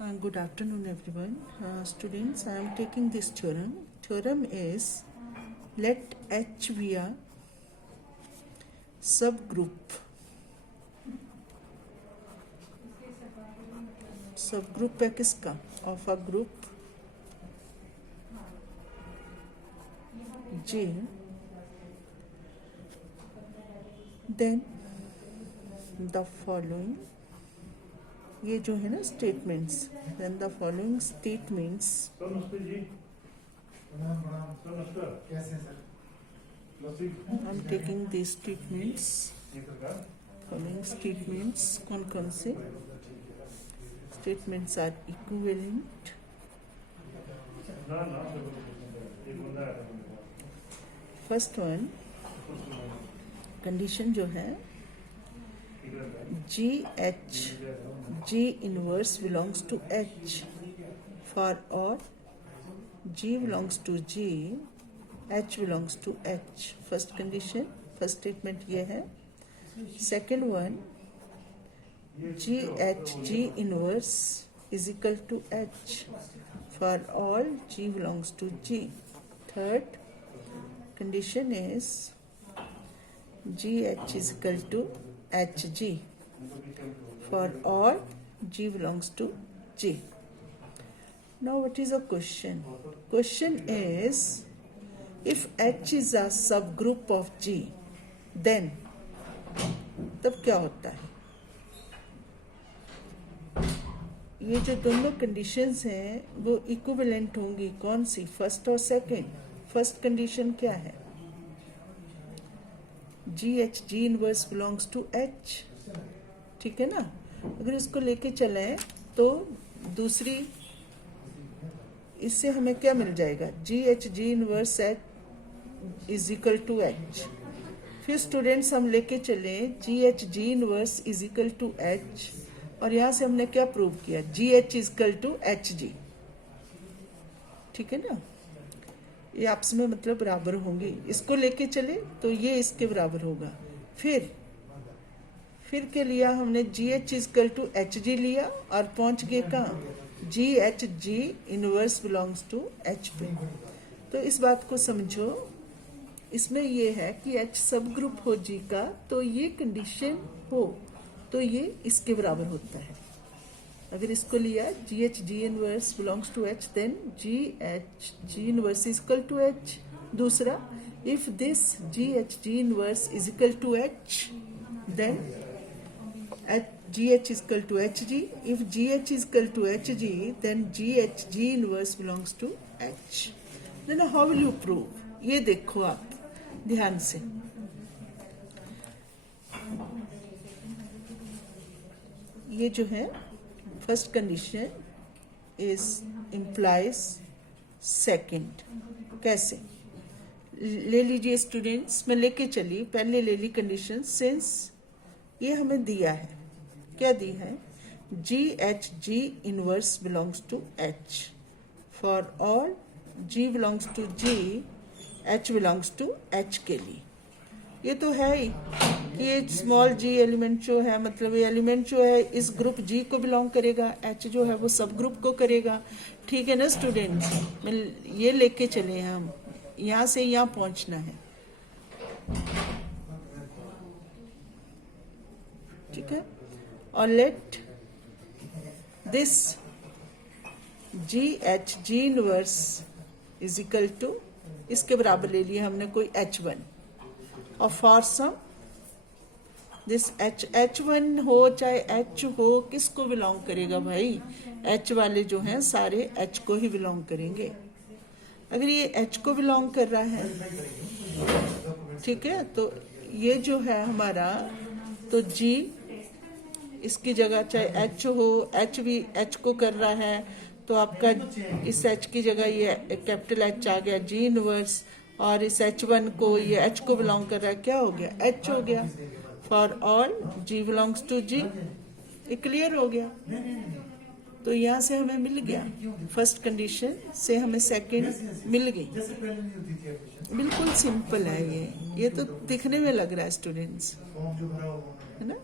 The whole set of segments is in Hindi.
Good afternoon, everyone. Students, I am taking this theorem. Theorem is let H be a subgroup. Subgroup है किसका? Of a group J. Then the following, ये जो है ना statements, then the following statements I'm taking these statements. Following statements कौन कौन से statements are equivalent. First one, condition जो है G inverse belongs to H for or G belongs to G, H belongs to H. First condition, first statement ये है. Second one, G inverse is equal to H for all G belongs to G. Third condition is GH is equal to HG for all G belongs to G. Now what is the question? Question is, if H is a subgroup of G, then तब क्या होता है? ये जो दोनों कंडीशंस हैं वो इक्विवेलेंट होंगी. कौन सी? फर्स्ट और सेकंड. फर्स्ट कंडीशन क्या है? G inverse belongs to H. ठीक है ना? अगर इसको लेके चले तो दूसरी इससे हमें क्या मिल जाएगा? G inverse is equal to H. फिर स्टूडेंट्स हम लेके चले G inverse is equal to H और यहाँ से हमने क्या प्रूव किया? GH is equal to HG. ठीक है ना? ये आपस में मतलब बराबर होंगे. इसको लेके चले तो ये इसके बराबर होगा. फिर क्या लिया हमने? GH is equal to HG लिया और पहुंच गए कहाँ? GH inverse belongs to H पे. तो इस बात को समझो. इसमें ये है कि H सब ग्रुप हो G का तो ये कंडीशन हो तो ये इसके बराबर होता है. अगर इसको लिया GH inverse belongs to H, then GH inverse is equal to H. दूसरा, if this GH inverse is equal to H, then GH is equal to HG. If GH is equal to HG, then GH inverse belongs to H. Then how will you prove? ये देखो आप ध्यान से. ये जो है first condition is implies second. कैसे ले लीजिए स्टूडेंट्स? मैं लेके चली, पहले ले ली कंडीशन. सिंस ये हमें दिया है, क्या दी है? GH inverse belongs to H for all G belongs to G, H belongs to H के लिए. ये तो है ही कि ये स्मॉल g एलिमेंट जो है, मतलब ये एलिमेंट जो है इस ग्रुप G को बिलोंग करेगा. H जो है वो सब ग्रुप को करेगा. ठीक है ना स्टूडेंट्स? मैं ये लेके चले हैं, हम यहाँ से यहाँ पहुँचना है. ठीक है? और let this GH inverse is equal to, इसके बराबर ले लिया हमने कोई H1 और फॉर सम दिस H1 हो चाहे H हो, किसको बिलोंग करेगा भाई? H वाले जो हैं सारे H को ही बिलोंग करेंगे. अगर ये H को बिलोंग कर रहा है, ठीक है, तो ये जो है हमारा, तो G इसकी जगह चाहे H हो, H भी H को कर रहा है तो आपका इस H की जगह ये कैपिटल H आ गया G इनवर्स, और इस H1 को ये H को बिलोंग कर रहा है, क्या हो गया? H हो गया. For all G belongs to G. ये क्लियर हो गया. तो यहाँ से हमें मिल गया, फर्स्ट कंडीशन से हमें सेकंड मिल गई. बिल्कुल सिंपल है ये तो दिखने में लग रहा है स्टूडेंट्स, है ना?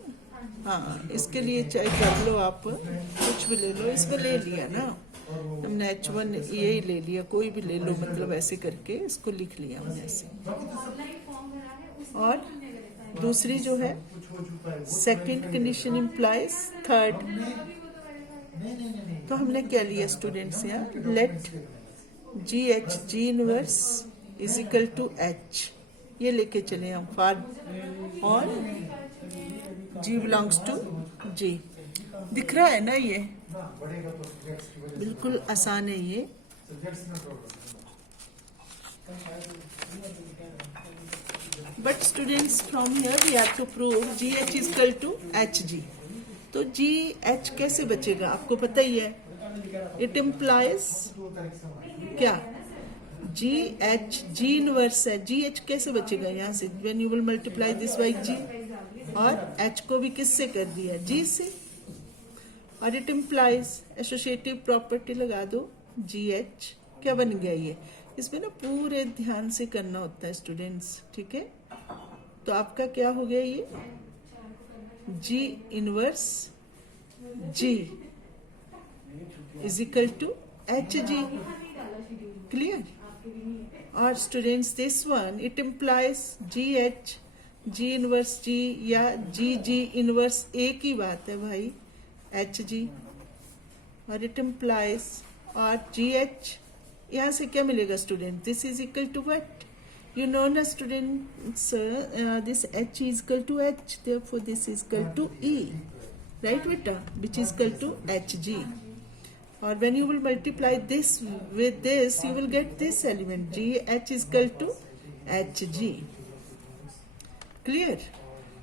हाँ, इसके लिए चाहे कर लो आप, कुछ भी ले लो, इसमें ले लिया ना हमने H1 यही ले लिया, कोई भी ले लो, मतलब ऐसे करके इसको लिख लिया हमने ऐसे। और दूसरी जो है सेकंड कंडीशन इम्प्लाइज थर्ड, तो हमने क्या लिया स्टूडेंट्स यहाँ, let G inverse is equal to H, ये लेके चले हम फॉर और G बिलोंग्स टू G। दिख रहा है ना, ये बिल्कुल आसान है ये। But students from here we have to prove GH is equal to HG। तो GH कैसे बचेगा, आपको पता ही है, इट इम्प्लाइज क्या, GH G इनवर्स है, GH कैसे बचेगा यहाँ से, when you will multiply this by G, और H को भी किससे कर दिया, G से, और इट इम्प्लाइज एसोसिएटिव प्रॉपर्टी लगा दो, GH क्या बन गया ये, इसमें ना पूरे ध्यान से करना होता है स्टूडेंट्स, ठीक है। तो आपका क्या हो गया ये, G inverse G is equal to HG, clear. और students this one it implies GH G inverse G या G इनवर्स एक ही बात है भाई, HG, और इट इम्प्लाइज और GH, यहाँ से क्या मिलेगा student, this is equal to what, you know na students, this H is equal to H, therefore this is equal to E, right beta, which is equal to HG, or when you will multiply this with this you will get this element, GH is equal to HG, clear।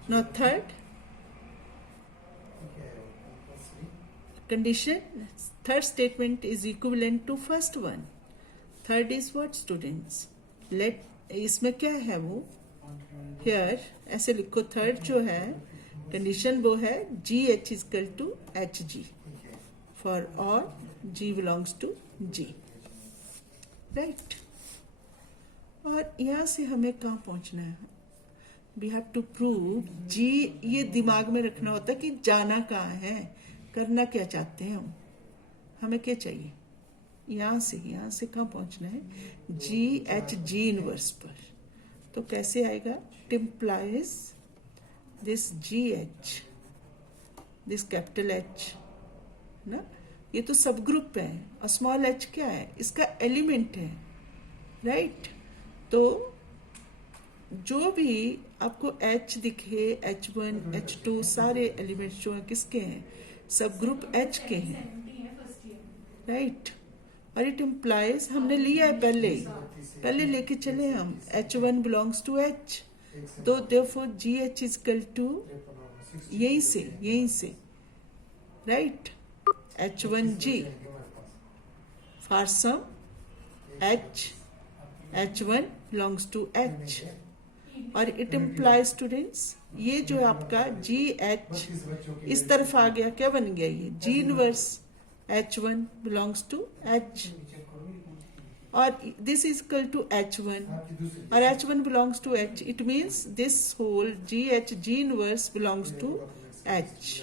Now third condition, third statement is equivalent to first one। third is what students, let, इसमें क्या है वो, हियर ऐसे लिखो, थर्ड जो है कंडीशन वो है GH is equal to HG for all G belongs to G, right. और यहाँ से हमें कहाँ पहुंचना है, we have to prove G, ये दिमाग में रखना होता है कि जाना कहाँ है, करना क्या चाहते हैं हम, हमें क्या चाहिए, यहाँ से कहाँ पहुंचना है, GH G इनवर्स पर। तो कैसे आएगा, it implies this GH, this capital H ना, ये तो सब ग्रुप है, और स्मॉल h क्या है, इसका एलिमेंट है, राइट। तो जो भी आपको H दिखे, H1 H2 सारे एलिमेंट्स जो हैं किसके हैं, सब ग्रुप H के हैं, राइट। और इट इम्प्लाइज, हमने लिया है पहले लेके चले हम, H1 बिलोंग्स टू H, तो therefore GH is equal to, यहीं से right, H1G for some H1 belongs to H, और इट इम्प्लाइज स्टूडेंट्स, ये जो आपका GH इस तरफ आ गया, क्या बन गया ये, G inverse H1 belongs to H, और this is equal to H1, और H1 belongs to H, it means this whole GH G inverse belongs to H।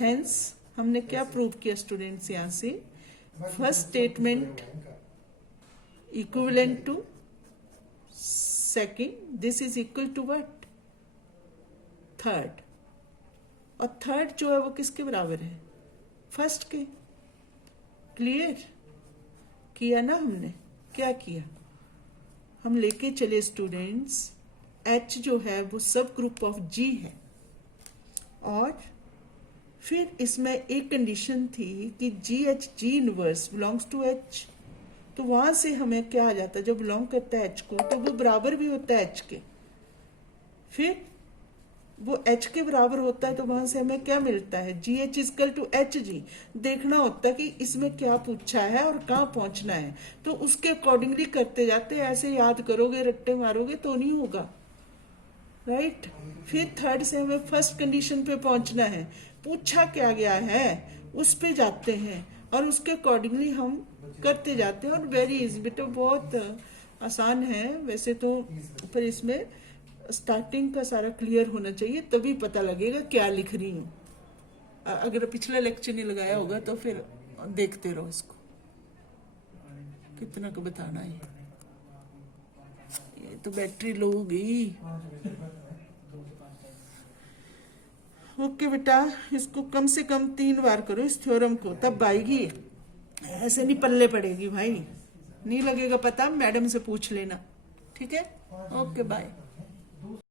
Hence हमने क्या प्रूव किया स्टूडेंट्स, यहाँ से first statement equivalent to second, this is equal to what, third, और थर्ड जो है वो किसके बराबर है, फर्स्ट के, क्लियर किया ना हमने, क्या किया, हम लेके चले स्टूडेंट्स, H जो है वो सब ग्रुप ऑफ G है, और फिर इसमें एक कंडीशन थी कि GH G inverse belongs to H, तो वहां से हमें क्या आ जाता है, जब बिलोंग करता है H को तो वो बराबर भी होता है H के, फिर वो H के बराबर होता है, तो वहां से हमें क्या मिलता है, GH इक्वल टू HG। देखना होता है कि इसमें क्या पूछा है और कहाँ पहुंचना है, तो उसके अकॉर्डिंगली करते जाते, ऐसे याद करोगे रट्टे मारोगे तो नहीं होगा, राइट। फिर थर्ड से हमें फर्स्ट कंडीशन पे पहुंचना है, पूछा क्या गया है उस पे जाते हैं, और उसके अकॉर्डिंगली हम करते जाते हैं, और वेरी इजी बेटा, बहुत आसान है वैसे तो, पर इसमें स्टार्टिंग का सारा क्लियर होना चाहिए, तभी पता लगेगा क्या लिख रही हूँ। अगर पिछला लेक्चर नहीं लगाया होगा तो फिर देखते रहो इसको, कितना को बताना है। ये तो बैटरी लो हो गई। ओके बेटा, इसको कम से कम 3 बार करो इस थ्योरम को, तब आएगी। ऐसे नहीं पल्ले पड़ेगी भाई, नहीं लगेगा पता मैडम से पूछ लेना, ठीक है। Okay bye.